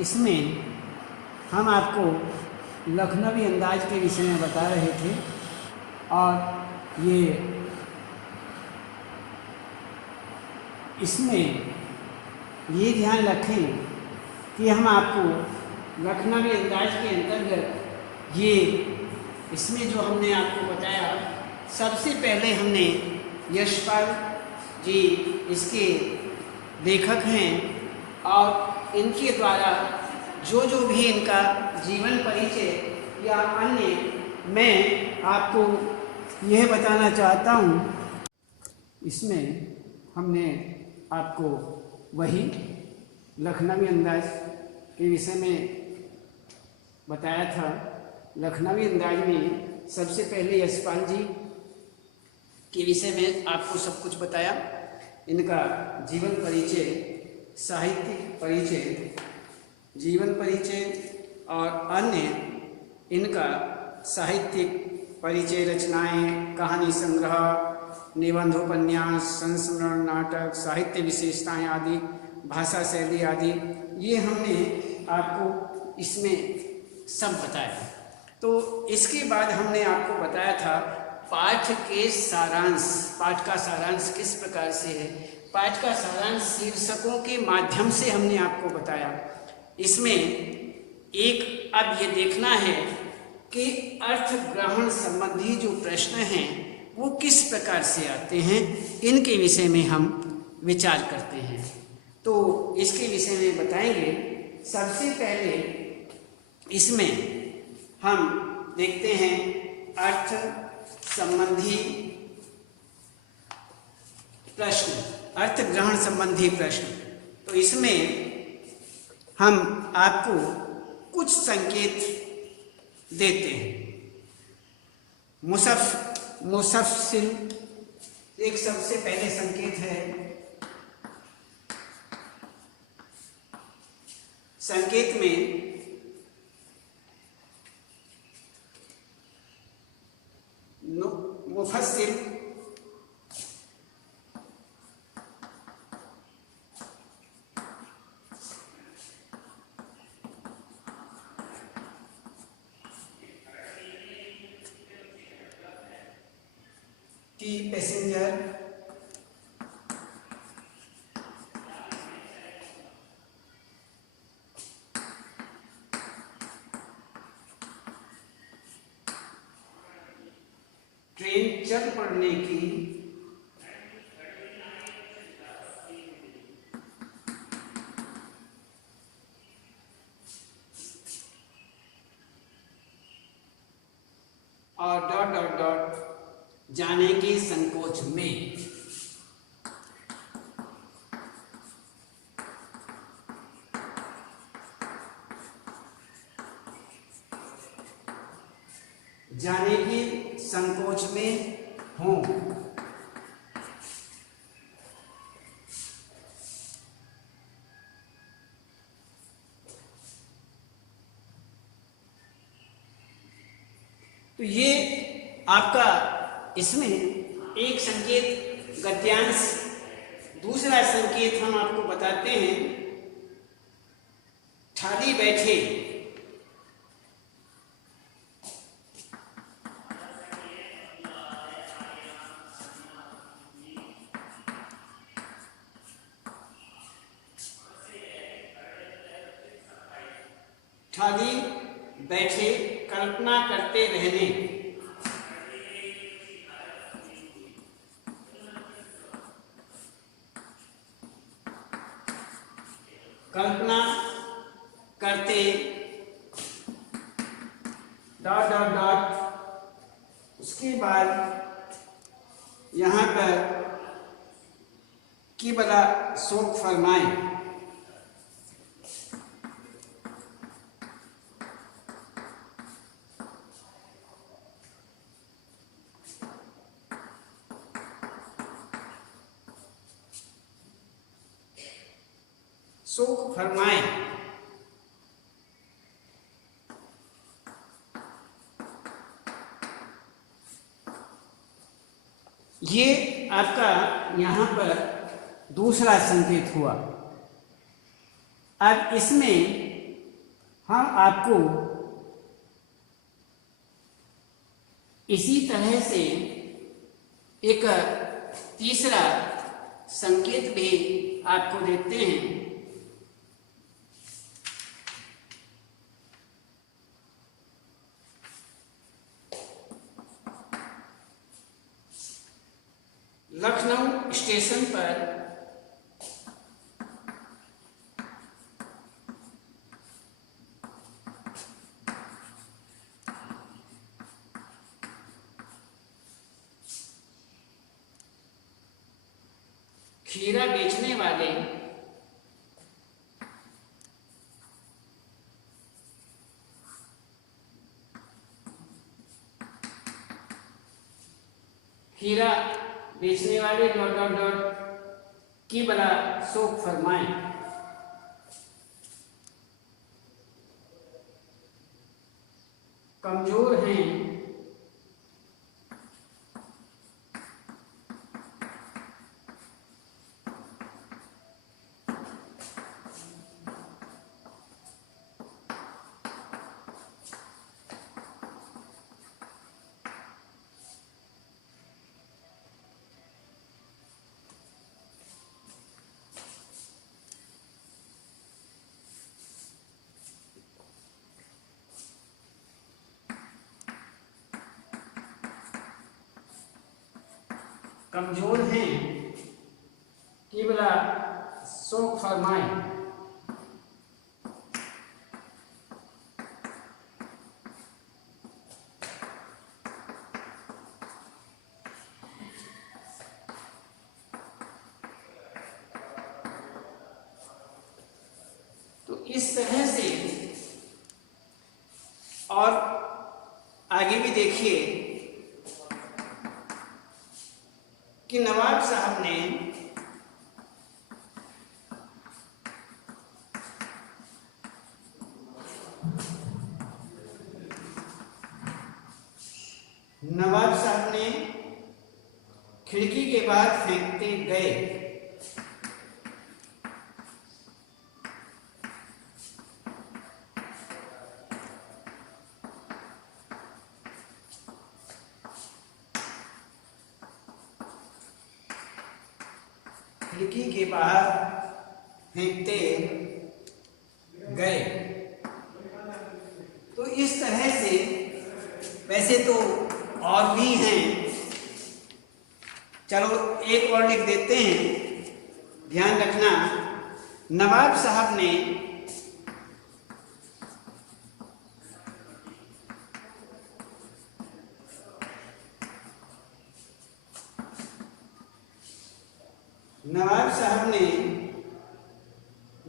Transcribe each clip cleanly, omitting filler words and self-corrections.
इसमें हम आपको लखनवी अंदाज के विषय में बता रहे थे और ये इसमें ये ध्यान रखें कि हम आपको लखनवी अंदाज के अंतर्गत ये इसमें जो हमने आपको बताया, सबसे पहले हमने यशपाल जी इसके लेखक हैं और इनके द्वारा जो भी इनका जीवन परिचय या अन्य मैं आपको यह बताना चाहता हूँ। इसमें हमने आपको वही लखनवी अंदाज के विषय में बताया था। लखनवी अंदाज में सबसे पहले यशपाल जी के विषय में आपको सब कुछ बताया, इनका जीवन परिचय, साहित्यिक परिचय, जीवन परिचय और अन्य इनका साहित्यिक परिचय, रचनाएं, कहानी संग्रह, निबंध, उपन्यास, संस्मरण, नाटक, साहित्य विशेषताएं आदि, भाषा शैली आदि, ये हमने आपको इसमें सब बताया। तो इसके बाद हमने आपको बताया था पाठ के सारांश, पाठ का सारांश किस प्रकार से है। पाठ का सारांश शीर्षकों के माध्यम से हमने आपको बताया। इसमें एक अब ये देखना है कि अर्थ ग्रहण संबंधी जो प्रश्न हैं वो किस प्रकार से आते हैं, इनके विषय में हम विचार करते हैं। तो इसके विषय में बताएंगे। सबसे पहले इसमें हम देखते हैं अर्थ संबंधी प्रश्न, अर्थ ग्रहण संबंधी प्रश्न। तो इसमें हम आपको कुछ संकेत देते हैं। मुसफ़्फ़िल एक सबसे पहले संकेत है। संकेत में मुफस्सिल की पैसेंजर, ट्रेन चल पड़ने की, और डॉट डॉट डॉट जाने के संकोच में। जाने की संकोच में हूँ। तो ये आपका इसमें एक संकेत गद्यांश। दूसरा संकेत हम आपको बताते हैं ठाली बैठे। ठाली बैठे कल्पना करते रहने। कल्पना करते डॉट डॉट डॉट, उसके बाद यहाँ पर की बड़ा शोक फरमाए। शोक फरमाए। ये आपका यहाँ पर दूसरा संकेत हुआ। अब इसमें हम आपको इसी तरह से एक तीसरा संकेत भी आपको देते हैं। लखनऊ स्टेशन पर खीरा बेचने वाले डॉट डॉट डॉट की बला शोक फरमाएं। कमजोर हैं कमजोर हैं कि बला शोक फरमाए। तो इस तरह से और आगे भी देखिए कि नवाब साहब ने खिड़की के बाहर फेंकते गए। खिड़की के बाहर फेंकते गए। तो इस तरह से वैसे तो और भी हैं, चलो एक और लिख देते हैं। ध्यान रखना, नवाब साहब ने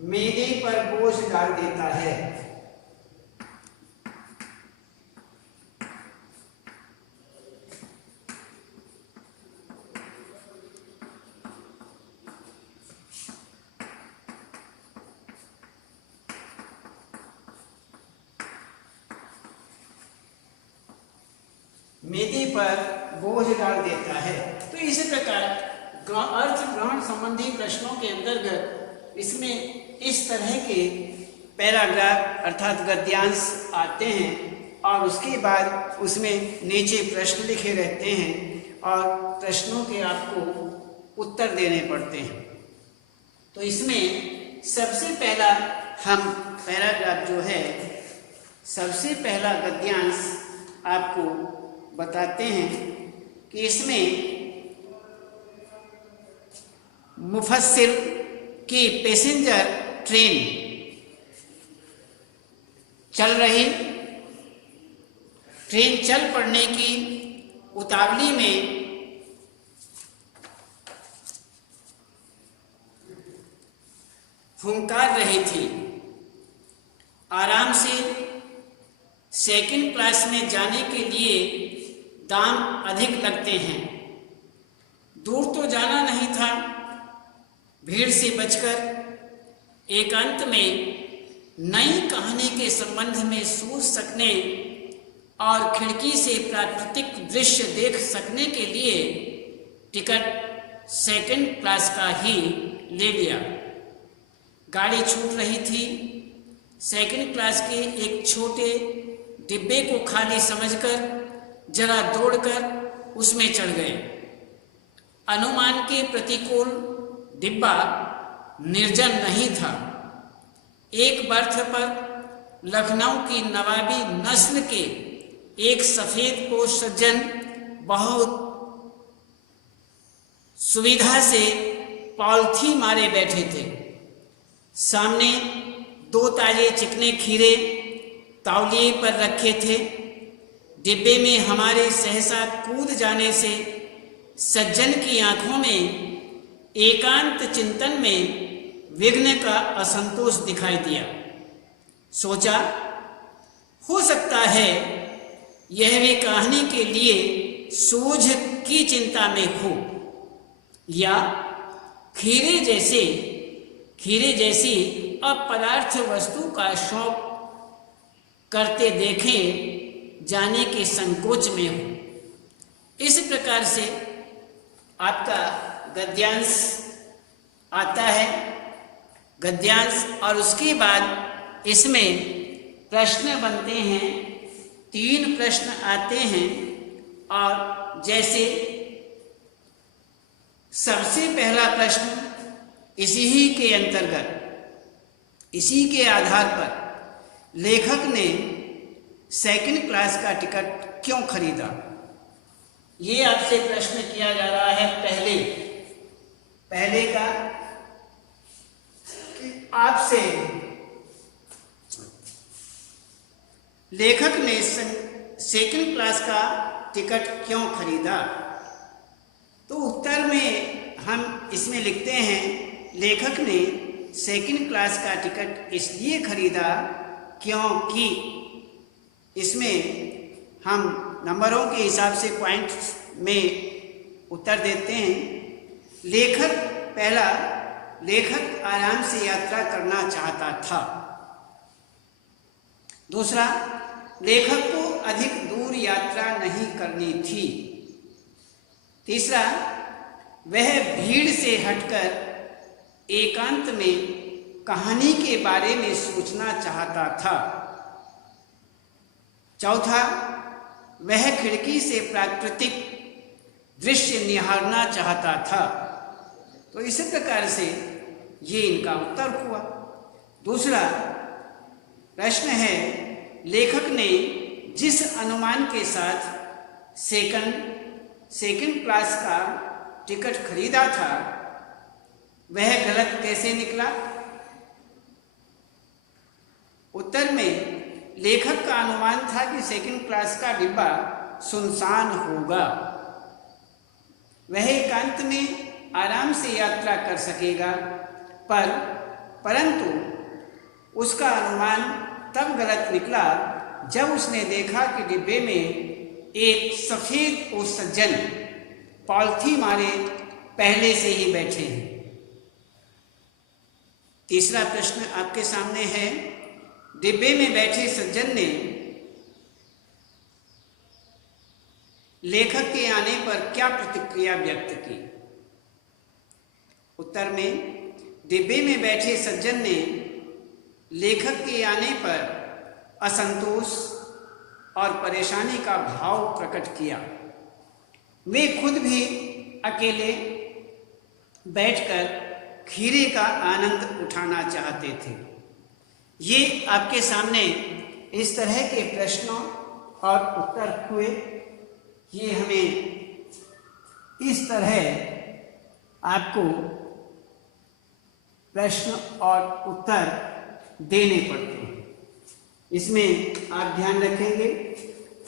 मेरे पर बोझ डाल देता है। मेदे पर बोझ डाल देता है। तो इसी प्रकार अर्थ ग्रहण संबंधी प्रश्नों के अंतर्गत इसमें इस तरह के पैराग्राफ अर्थात गद्यांश आते हैं और उसके बाद उसमें नीचे प्रश्न लिखे रहते हैं और प्रश्नों के आपको उत्तर देने पड़ते हैं। तो इसमें सबसे पहला हम पैराग्राफ जो है, सबसे पहला गद्यांश आपको बताते हैं कि इसमें मुफस्सिल की पैसेंजर ट्रेन चल रही, ट्रेन चल पड़ने की उतावली में फुंकार रही थी। आराम से सेकंड क्लास में जाने के लिए दाम अधिक लगते हैं। दूर तो जाना नहीं था, भीड़ से बचकर एकांत में नई कहानी के संबंध में सोच सकने और खिड़की से प्राकृतिक दृश्य देख सकने के लिए टिकट सेकंड क्लास का ही ले लिया। गाड़ी छूट रही थी, सेकंड क्लास के एक छोटे डिब्बे को खाली समझकर जरा दौड़कर उसमें चढ़ गए। अनुमान के प्रतिकूल डिब्बा निर्जन नहीं था। एक बर्थ पर लखनऊ की नवाबी नस्ल के एक सफेद पोश सज्जन बहुत सुविधा से पॉलिथी मारे बैठे थे। सामने 2 ताजे चिकने खीरे तौलिए पर रखे थे। डिब्बे में हमारे सहसा कूद जाने से सज्जन की आंखों में एकांत चिंतन में विघ्न का असंतोष दिखाई दिया। सोचा, हो सकता है यह भी कहानी के लिए सूझ की चिंता में हो, या खीरे जैसी अपदार्थ वस्तु का शौक करते देखे जाने के संकोच में हो। इस प्रकार से आपका गद्यांश आता है, गद्यांश, और उसके बाद इसमें प्रश्न बनते हैं। 3 प्रश्न आते हैं, और जैसे सबसे पहला प्रश्न इसी के अंतर्गत, इसी के आधार पर लेखक ने सेकंड क्लास का टिकट क्यों खरीदा, ये आपसे प्रश्न किया जा रहा है। पहले का आपसे लेखक ने सेकंड क्लास का टिकट क्यों खरीदा, तो उत्तर में हम इसमें लिखते हैं, लेखक ने सेकंड क्लास का टिकट इसलिए खरीदा क्योंकि इसमें हम नंबरों के हिसाब से पॉइंट में उत्तर देते हैं। लेखक आराम से यात्रा करना चाहता था। दूसरा, लेखक को अधिक दूर यात्रा नहीं करनी थी। तीसरा, वह भीड़ से हटकर एकांत में कहानी के बारे में सोचना चाहता था। चौथा, वह खिड़की से प्राकृतिक दृश्य निहारना चाहता था। तो इसी प्रकार से ये इनका उत्तर हुआ। दूसरा प्रश्न है, लेखक ने जिस अनुमान के साथ सेकंड क्लास का टिकट खरीदा था वह गलत कैसे निकला। उत्तर में लेखक का अनुमान था कि सेकंड क्लास का डिब्बा सुनसान होगा, वह एकांत में आराम से यात्रा कर सकेगा, परंतु उसका अनुमान तब गलत निकला जब उसने देखा कि डिब्बे में एक सफेद और सज्जन पॉलिथी मारे पहले से ही बैठे हैं। तीसरा प्रश्न आपके सामने है, डिब्बे में बैठे सज्जन ने लेखक के आने पर क्या प्रतिक्रिया व्यक्त की। उत्तर में डिब्बे में बैठे सज्जन ने लेखक के आने पर असंतोष और परेशानी का भाव प्रकट किया। वे खुद भी अकेले बैठकर खीरे का आनंद उठाना चाहते थे। ये आपके सामने इस तरह के प्रश्नों और उत्तर हुए। ये हमें इस तरह आपको प्रश्न और उत्तर देने पड़ते हैं, इसमें आप ध्यान रखेंगे।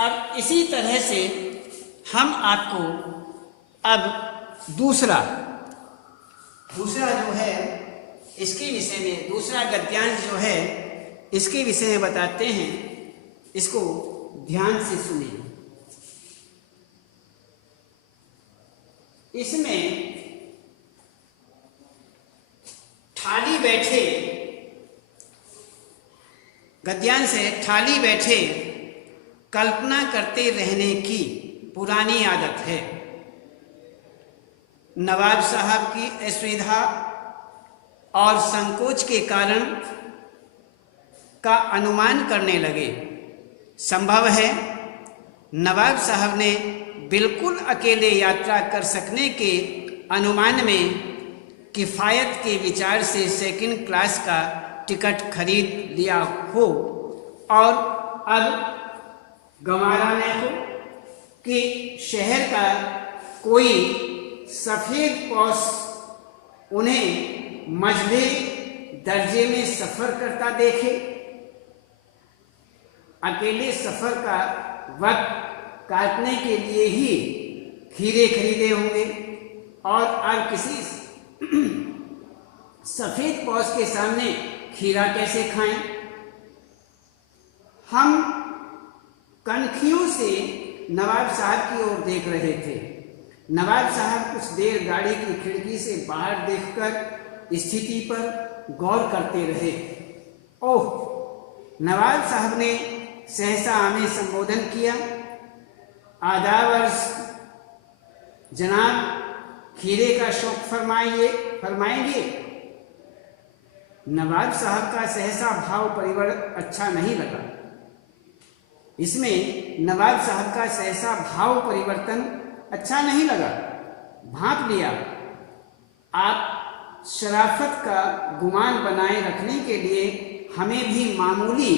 अब इसी तरह से हम आपको अब दूसरा जो है इसके विषय में, दूसरा गद्यांश जो है इसके विषय में बताते हैं। इसको ध्यान से सुनिए। इसमें ठाली बैठे, गद्यांश है, ठाली बैठे कल्पना करते रहने की पुरानी आदत है। नवाब साहब की असुविधा और संकोच के कारण का अनुमान करने लगे। संभव है नवाब साहब ने बिल्कुल अकेले यात्रा कर सकने के अनुमान में किफ़ायत के विचार से सेकंड क्लास का टिकट खरीद लिया हो और अब गंवारा न हो कि शहर का कोई सफ़ेद पॉस उन्हें मझले दर्जे में सफ़र करता देखे। अकेले सफ़र का वक्त काटने के लिए ही खीरे खरीदे होंगे और किसी सफ़ेद पॉस के सामने खीरा कैसे खाएं। हम कनखियों से नवाब साहब की ओर देख रहे थे। नवाब साहब कुछ देर गाड़ी की खिड़की से बाहर देखकर स्थिति पर गौर करते रहे। ओह, नवाब साहब ने सहसा हमें संबोधन किया। आदाब अर्ज़ जनाब, खीरे का शौक फरमाएंगे। नवाब साहब का सहसा भाव परिवर्तन अच्छा नहीं लगा। इसमें नवाब साहब का सहसा भाव परिवर्तन अच्छा नहीं लगा। भांप लिया। आप शराफत का गुमान बनाए रखने के लिए हमें भी मामूली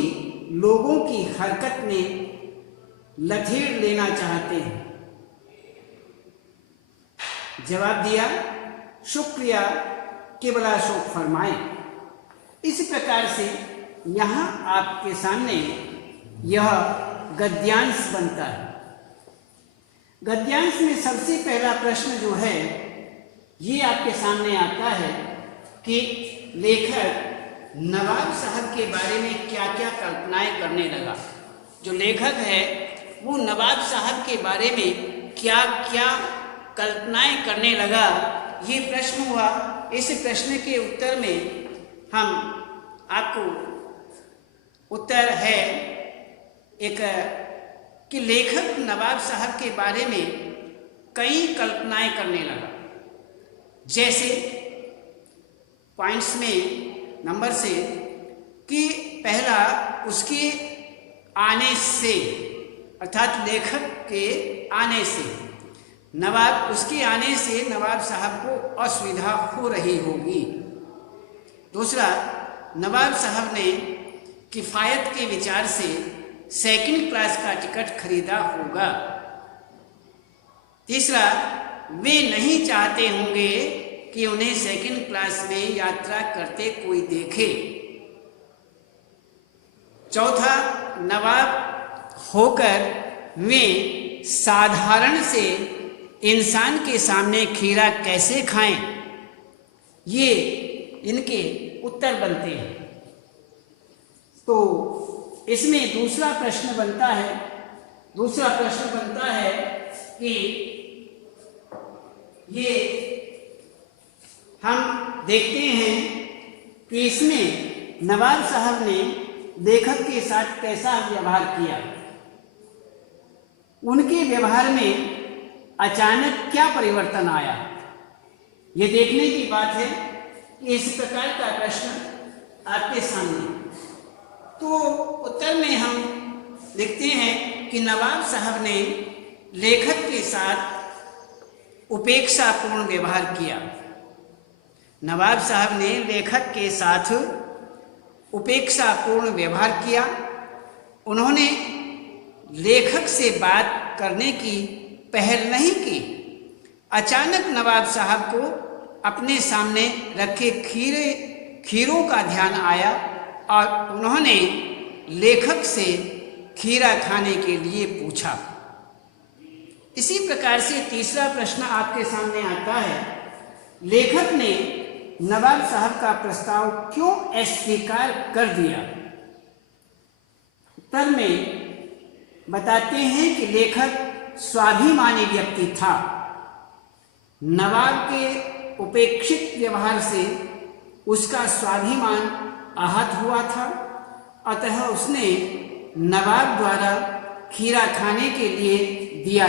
लोगों की हरकत में लथेड़ लेना चाहते हैं। जवाब दिया, शुक्रिया, केवला शौक फरमाएं। इस प्रकार से यहाँ आपके सामने यह गद्यांश बनता है। गद्यांश में सबसे पहला प्रश्न जो है ये आपके सामने आता है कि लेखक नवाब साहब के बारे में क्या क्या कल्पनाएं करने लगा। जो लेखक है वो नवाब साहब के बारे में क्या क्या कल्पनाएं करने लगा, ये प्रश्न हुआ। इस प्रश्न के उत्तर में हम आपको उत्तर है एक कि लेखक नवाब साहब के बारे में कई कल्पनाएं करने लगा। जैसे पॉइंट्स में नंबर से कि पहला, उसके आने से, अर्थात लेखक के आने से उसके आने से नवाब साहब को असुविधा हो रही होगी। दूसरा, नवाब साहब ने किफ़ायत के विचार से सेकंड क्लास का टिकट खरीदा होगा। तीसरा, वे नहीं चाहते होंगे कि उन्हें सेकंड क्लास में यात्रा करते कोई देखे। चौथा, नवाब होकर वे साधारण से इंसान के सामने खीरा कैसे खाएं, ये इनके उत्तर बनते हैं। तो इसमें दूसरा प्रश्न बनता है कि ये हम देखते हैं कि इसमें नवाब साहब ने लेखक के साथ कैसा व्यवहार किया। उनके व्यवहार में अचानक क्या परिवर्तन आया, ये देखने की बात है कि इस प्रकार का प्रश्न आपके सामने। तो उत्तर में हम लिखते हैं कि नवाब साहब ने लेखक के साथ उपेक्षापूर्ण व्यवहार किया। नवाब साहब ने लेखक के साथ उपेक्षापूर्ण व्यवहार किया। उन्होंने लेखक से बात करने की पहल नहीं की। अचानक नवाब साहब को अपने सामने रखे खीरों का ध्यान आया और उन्होंने लेखक से खीरा खाने के लिए पूछा। इसी प्रकार से तीसरा प्रश्न आपके सामने आता है, लेखक ने नवाब साहब का प्रस्ताव क्यों अस्वीकार कर दिया। उत्तर में बताते हैं कि लेखक स्वाभिमानी व्यक्ति था। नवाब के उपेक्षित व्यवहार से उसका स्वाभिमान आहत हुआ था, अतः उसने नवाब द्वारा खीरा खाने के लिए दिया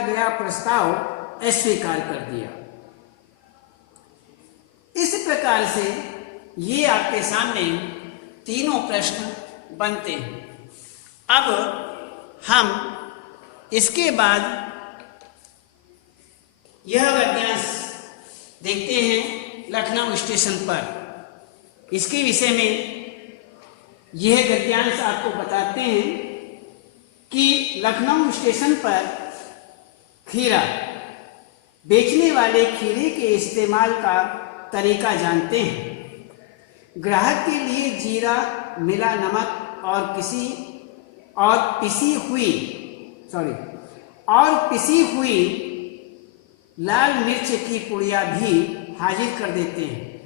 गया। प्रस्ताव अस्वीकार कर दिया। प्रकार से ये आपके सामने तीनों प्रश्न बनते हैं। अब हम इसके बाद यह गद्यांश देखते हैं लखनऊ स्टेशन पर। इसके विषय में यह गद्यांश आपको बताते हैं कि लखनऊ स्टेशन पर खीरा बेचने वाले खीरे के इस्तेमाल का तरीका जानते हैं। ग्राहक के लिए जीरा, मिला नमक और पिसी हुई लाल मिर्च की पुड़िया भी हाजिर कर देते हैं।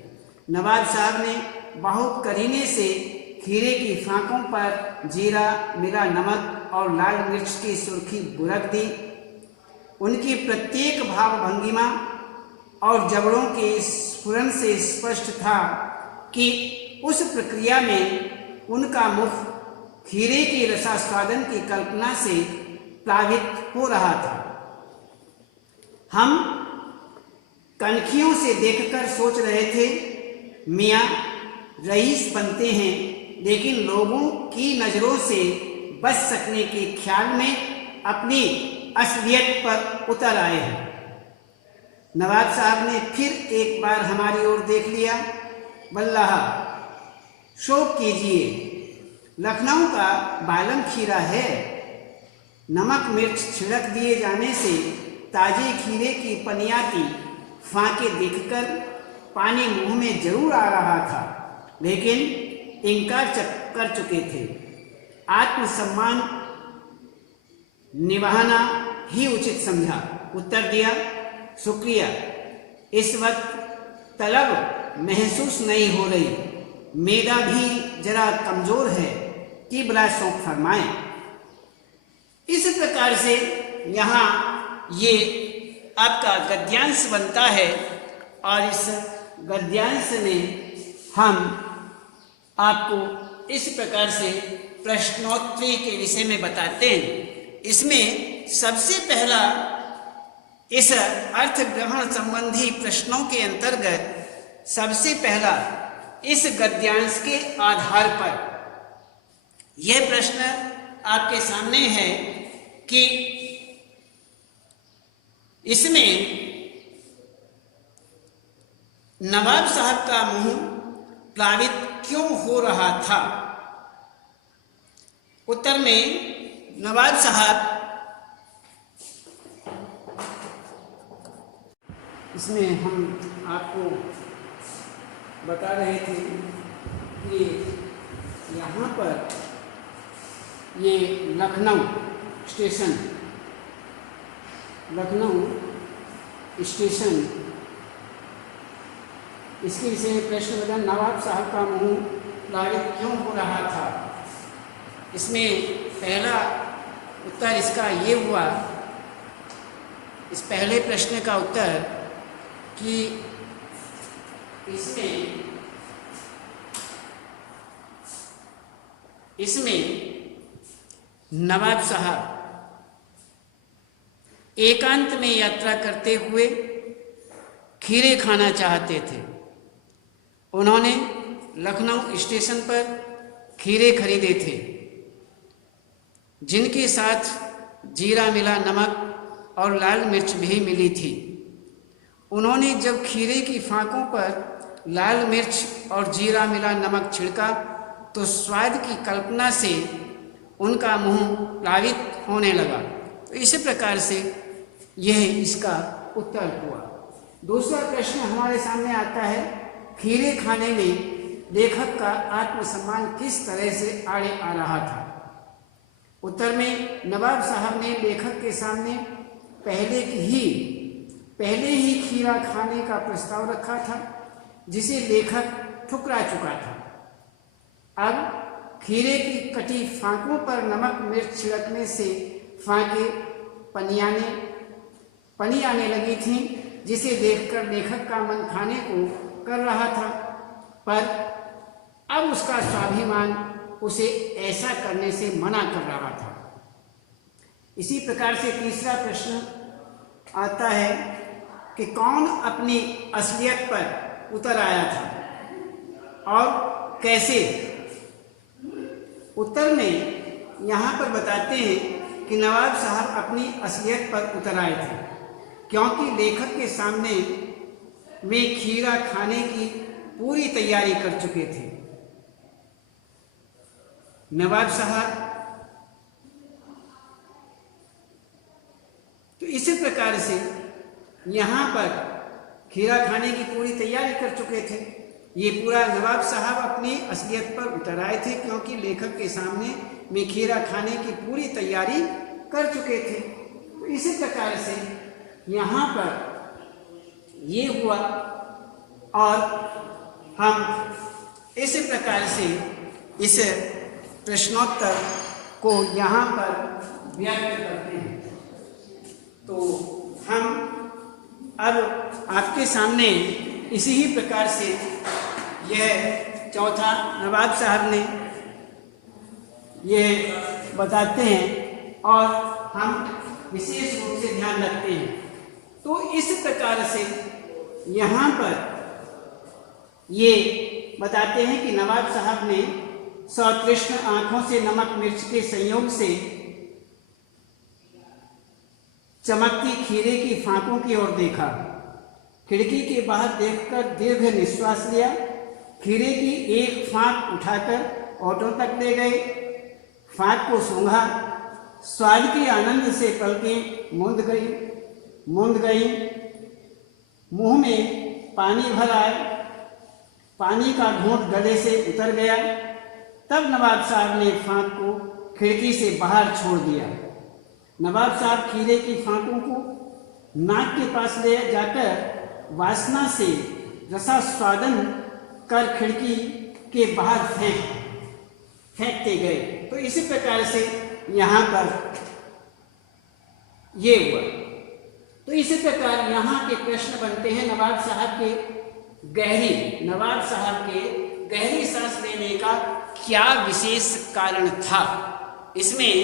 नवाब साहब ने बहुत करीने से खीरे की फांकों पर जीरा, मिला नमक और लाल मिर्च की सुर्खी बुरक दी। उनकी प्रत्येक भाव भंगिमा और जबड़ों के स्फुरन से स्पष्ट था कि उस प्रक्रिया में उनका मुख खीरे की रसास्वादन की कल्पना से प्लावित हो रहा था। हम कनखियों से देखकर सोच रहे थे, मियाँ रईस बनते हैं, लेकिन लोगों की नज़रों से बच सकने के ख्याल में अपनी असलियत पर उतर आए हैं। नवाब साहब ने फिर एक बार हमारी ओर देख लिया। वल्लाह, शौक कीजिए, लखनऊ का बालम खीरा है। नमक मिर्च छिड़क दिए जाने से ताजे खीरे की पनियाती फांके देखकर पानी मुंह में जरूर आ रहा था, लेकिन इनकार कर चुके थे। आत्मसम्मान निभाना ही उचित समझा। उत्तर दिया, शुक्रिया, इस वक्त तलब महसूस नहीं हो रही, मेदा भी जरा कमजोर है कि बड़ा शौक फरमाए। इस प्रकार से यहाँ ये आपका गद्यांश बनता है और इस गद्यांश में हम आपको इस प्रकार से प्रश्नोत्तरी के विषय में बताते हैं। इसमें सबसे पहला इस अर्थ ग्रहण संबंधी प्रश्नों के अंतर्गत सबसे पहला इस गद्यांश के आधार पर यह प्रश्न आपके सामने है कि इसमें नवाब साहब का मुंह प्लावित क्यों हो रहा था। उत्तर में नवाब साहब इसमें हम आपको बता रहे थे कि यहाँ पर ये लखनऊ स्टेशन इसके विषय में प्रश्न बना, नवाब साहब का मुंह प्लावित क्यों हो रहा था। इसमें पहला उत्तर इसका ये हुआ, इस पहले प्रश्न का उत्तर कि इसमें नवाब साहब एकांत में यात्रा करते हुए खीरे खाना चाहते थे। उन्होंने लखनऊ स्टेशन पर खीरे खरीदे थे, जिनके साथ जीरा, मिला नमक और लाल मिर्च भी मिली थी। उन्होंने जब खीरे की फांकों पर लाल मिर्च और जीरा, मिला नमक छिड़का तो स्वाद की कल्पना से उनका मुंह प्लावित होने लगा। तो इसी प्रकार से यह इसका उत्तर हुआ। दूसरा प्रश्न हमारे सामने आता है, खीरे खाने में लेखक का आत्मसम्मान किस तरह से आड़े आ रहा था। उत्तर में नवाब साहब ने लेखक के सामने पहले ही खीरा खाने का प्रस्ताव रखा था, जिसे लेखक ठुकरा चुका था। अब खीरे की कटी फांकों पर नमक मिर्च छिड़कने से फांके पनी आने लगी थीं, जिसे देखकर लेखक का मन खाने को कर रहा था, पर अब उसका स्वाभिमान उसे ऐसा करने से मना कर रहा था। इसी प्रकार से तीसरा प्रश्न आता है कि कौन अपनी असलियत पर उतर आया था और कैसे। उत्तर में यहाँ पर बताते हैं कि नवाब साहब अपनी असलियत पर उतर आए थे क्योंकि लेखक के सामने वे खीरा खाने की पूरी तैयारी कर चुके थे। नवाब साहब तो इसी प्रकार से यहाँ पर खीरा खाने की पूरी तैयारी कर चुके थे। ये पूरा नवाब साहब अपनी असलियत पर उतर आए थे क्योंकि लेखक के सामने वे खीरा खाने की पूरी तैयारी कर चुके थे। तो इसी प्रकार से यहाँ पर ये हुआ और हम इसी प्रकार से इस प्रश्नोत्तर को यहाँ पर व्यक्त करते हैं। तो हम अब आपके सामने इसी ही प्रकार से यह चौथा नवाब साहब ने यह बताते हैं और हम विशेष रूप से ध्यान रखते हैं। तो इस प्रकार से यहाँ पर ये बताते हैं कि नवाब साहब ने सतृष्ण आंखों से नमक मिर्च के संयोग से चमकती खीरे की फांकों की ओर देखा। खिड़की के बाहर देखकर दीर्घ निश्वास लिया। खीरे की एक फांक उठाकर ऑटो तक ले गए। फांक को सूंघा। स्वाद के आनंद से पलकें मूंद गई। मुंह में पानी भर आए। पानी का घूंट गले से उतर गया। तब नवाब साहब ने फांक को खिड़की से बाहर छोड़ दिया। नवाब साहब खीरे की फांकों को नाक के पास ले जाकर वासना से रसास्वादन कर खिड़की के बाहर फेंकते गए। तो इसी प्रकार से यहाँ पर ये हुआ। तो इसी प्रकार यहाँ के प्रश्न बनते हैं नवाब साहब के गहरी सांस लेने का क्या विशेष कारण था। इसमें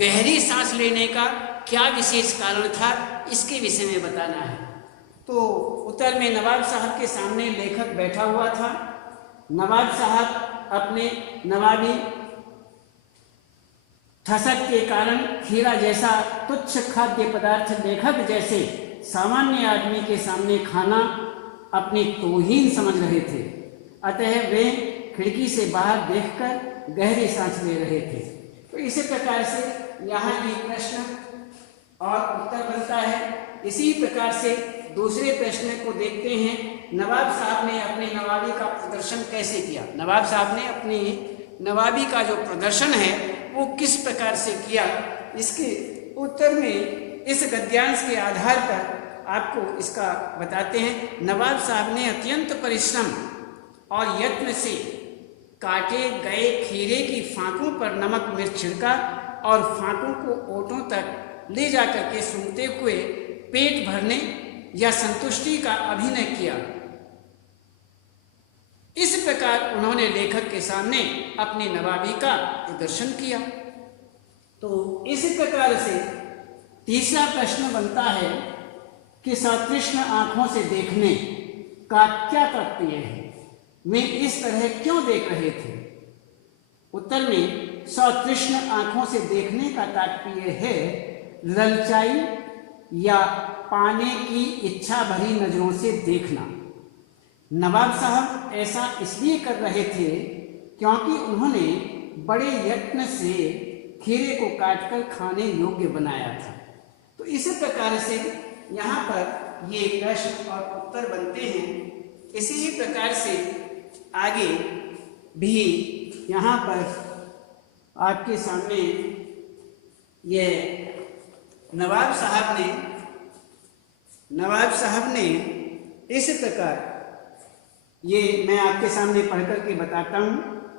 गहरी सांस लेने का क्या विशेष कारण था, इसके विषय में बताना है। तो उत्तर में नवाब साहब के सामने लेखक बैठा हुआ था। नवाब साहब अपने नवाबी ठसक के कारण खीरा जैसा तुच्छ खाद्य पदार्थ लेखक जैसे सामान्य आदमी के सामने खाना अपनी तौहीन समझ रहे थे। अतः वे खिड़की से बाहर देखकर गहरी सांस ले रहे थे। तो इसी प्रकार से यहाँ ये प्रश्न और उत्तर बनता है। इसी प्रकार से दूसरे प्रश्न को देखते हैं। नवाब साहब ने अपने नवाबी का प्रदर्शन कैसे किया। नवाब साहब ने अपनी नवाबी का जो प्रदर्शन है वो किस प्रकार से किया, इसके उत्तर में इस गद्यांश के आधार पर आपको इसका बताते हैं। नवाब साहब ने अत्यंत परिश्रम और यत्न से काटे गए खीरे की फांकों पर नमक मिर्च छिड़का और फांकों को ओठों तक ले जाकर के सूंघते हुए पेट भरने या संतुष्टि का अभिनय किया। इस प्रकार उन्होंने लेखक के सामने अपनी नवाबी का प्रदर्शन किया। तो इस प्रकार से तीसरा प्रश्न बनता है कि सतृष्ण आंखों से देखने का क्या तात्पर्य है, वे इस तरह क्यों देख रहे थे। उत्तर में सतृष्ण आंखों से देखने का तात्पर्य है ललचाई या पाने की इच्छा भरी नजरों से देखना। नवाब साहब ऐसा इसलिए कर रहे थे क्योंकि उन्होंने बड़े यत्न से खीरे को काटकर खाने योग्य बनाया था। तो इसी प्रकार से यहाँ पर ये प्रश्न और उत्तर बनते हैं। इसी ही प्रकार से आगे भी यहाँ पर आपके सामने ये नवाब साहब ने इस प्रकार ये मैं आपके सामने पढ़ करके बताता हूँ।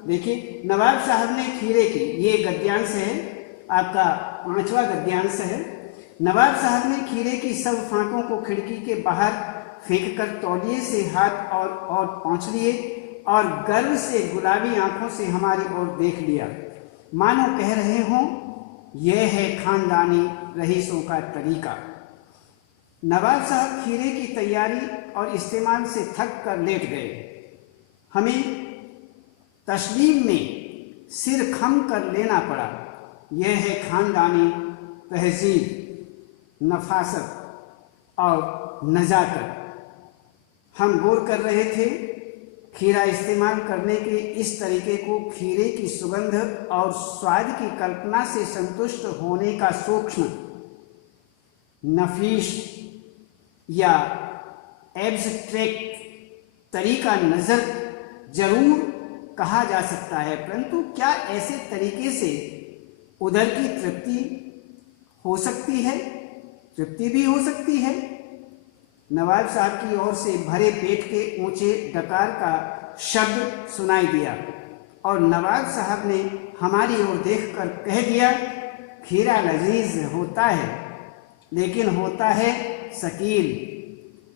देखिए, नवाब साहब ने खीरे की, ये गद्यांश है आपका 5वां गद्यांश है। नवाब साहब ने खीरे की सब फांकों को खिड़की के बाहर फेंककर तौलिए से हाथ और पहुँच लिए और गर्व से गुलाबी आंखों से हमारी ओर देख लिया, मानो कह रहे हों यह है खानदानी रईसों का तरीका। नवाब साहब खीरे की तैयारी और इस्तेमाल से थक कर लेट गए। हमें तस्लीम में सिर खम कर लेना पड़ा। यह है खानदानी तहजीब, नफासत और नजाकत। हम गौर कर रहे थे खीरा इस्तेमाल करने के इस तरीके को खीरे की सुगंध और स्वाद की कल्पना से संतुष्ट होने का सूक्ष्म, नफीस या एब्स्ट्रैक्ट तरीका नज़र जरूर कहा जा सकता है, परंतु क्या ऐसे तरीके से उधर की तृप्ति हो सकती है? तृप्ति भी हो सकती है। नवाब साहब की ओर से भरे पेट के ऊंचे डकार का शब्द सुनाई दिया और नवाब साहब ने हमारी ओर देखकर कह दिया, खीरा लजीज होता है लेकिन होता है शकील,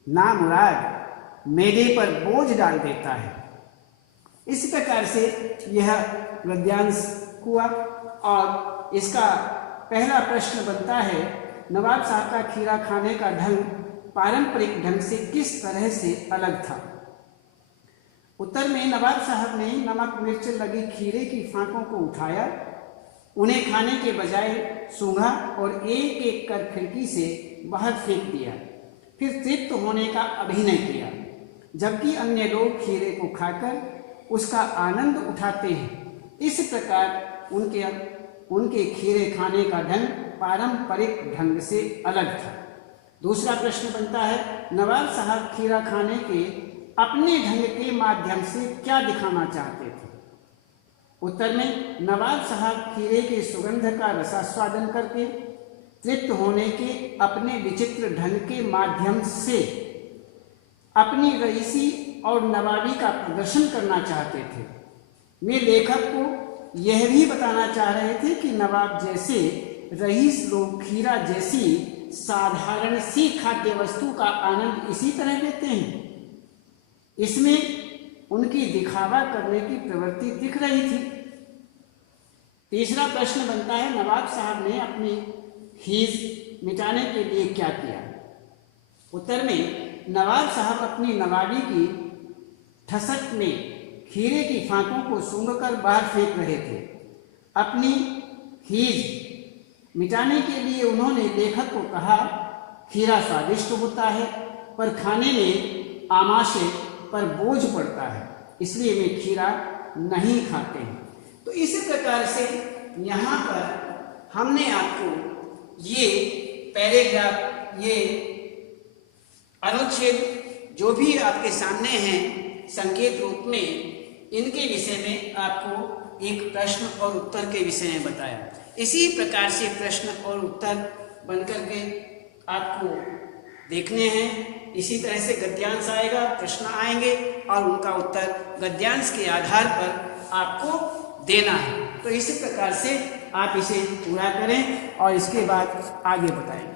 नामुराद, मैदे पर बोझ डाल देता है। इस प्रकार से यह गद्यांश हुआ और इसका पहला प्रश्न बनता है, नवाब साहब का खीरा खाने का ढंग पारंपरिक ढंग से किस तरह से अलग था? उत्तर में नवाब साहब ने नमक मिर्च लगी खीरे की फांकों को उठाया, उन्हें खाने के बजाय सूंघा और एक एक कर खिड़की से बाहर फेंक दिया, फिर तृप्त होने का अभिनय किया, जबकि अन्य लोग खीरे को खाकर उसका आनंद उठाते हैं। इस प्रकार उनके खीरे खाने का ढंग पारंपरिक ढंग से अलग था। दूसरा प्रश्न बनता है, नवाब साहब खीरा खाने के अपने ढंग के माध्यम से क्या दिखाना चाहते थे? उत्तर में नवाब साहब खीरे के सुगंध का रसास्वादन करके तृप्त होने के अपने विचित्र ढंग के माध्यम से अपनी रईसी और नवाबी का प्रदर्शन करना चाहते थे। वे लेखक को यह भी बताना चाह रहे थे कि नवाब जैसे रईस लोग खीरा जैसी साधारण सी खाद्य वस्तु का आनंद इसी तरह लेते हैं। इसमें उनकी दिखावा करने की प्रवृत्ति दिख रही थी। तीसरा प्रश्न बनता है, नवाब साहब ने अपनी हीज मिटाने के लिए क्या किया? उत्तर में नवाब साहब अपनी नवाबी की ठसक में खीरे की फांकों को सूंघकर बाहर फेंक रहे थे। अपनी हीज मिटाने के लिए उन्होंने लेखक को कहा, खीरा स्वादिष्ट होता है पर खाने में आमाशय पर बोझ पड़ता है, इसलिए वे खीरा नहीं खाते हैं। तो इस प्रकार से यहाँ पर हमने आपको ये पैराग्राफ, ये अनुच्छेद जो भी आपके सामने हैं संकेत रूप में, इनके विषय में आपको एक प्रश्न और उत्तर के विषय में बताया। इसी प्रकार से प्रश्न और उत्तर बनकर के आपको देखने हैं। इसी तरह से गद्यांश आएगा, प्रश्न आएंगे और उनका उत्तर गद्यांश के आधार पर आपको देना है। तो इसी प्रकार से आप इसे पूरा करें और इसके बाद आगे बताएं।